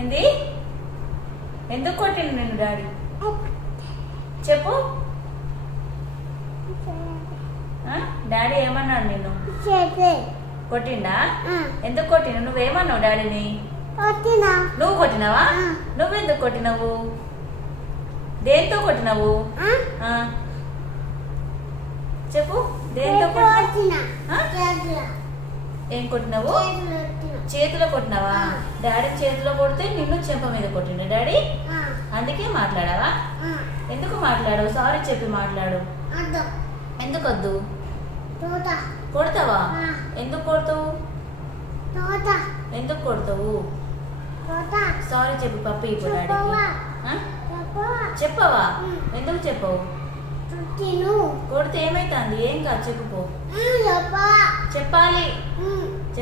ఏంది? ఎందుకు కొట్టిండు నిన్ను డాడీ? చెప్పు. డాడీ ఏమన్నాడు నిన్ను? కొట్టిండా? ఎందుకు కొట్టిండు? నువ్వేమన్నావు డాడీని? నువ్వు కొట్టినావా? నువ్వెందుకు కొట్టినావు? దేంతో కొట్టినావు? చెప్పు. దేంతో ఏం కొట్టినావు? చేతిలో కొట్టినావా? డాడీ చేతిలో కొడితే నిన్ను చెంప మీద కొట్టిండు డాడీ. అందుకే మాట్లాడావా? ఎందుకు మాట్లాడవు? సారీ చెప్పి మాట్లాడు. ఎందుకు వద్దు? కొడతావా? ఎందుకు కొడతావు? ఎందుకు కొడతావు? సారీ చెప్పి పప్పి ఇప్పుడు డాడీకి. చెప్పవా? ఎందుకు చెప్పవు? కొడితే ఏమైతుంది? ఏం కాదు, చెప్పుకో. చెప్పాలి.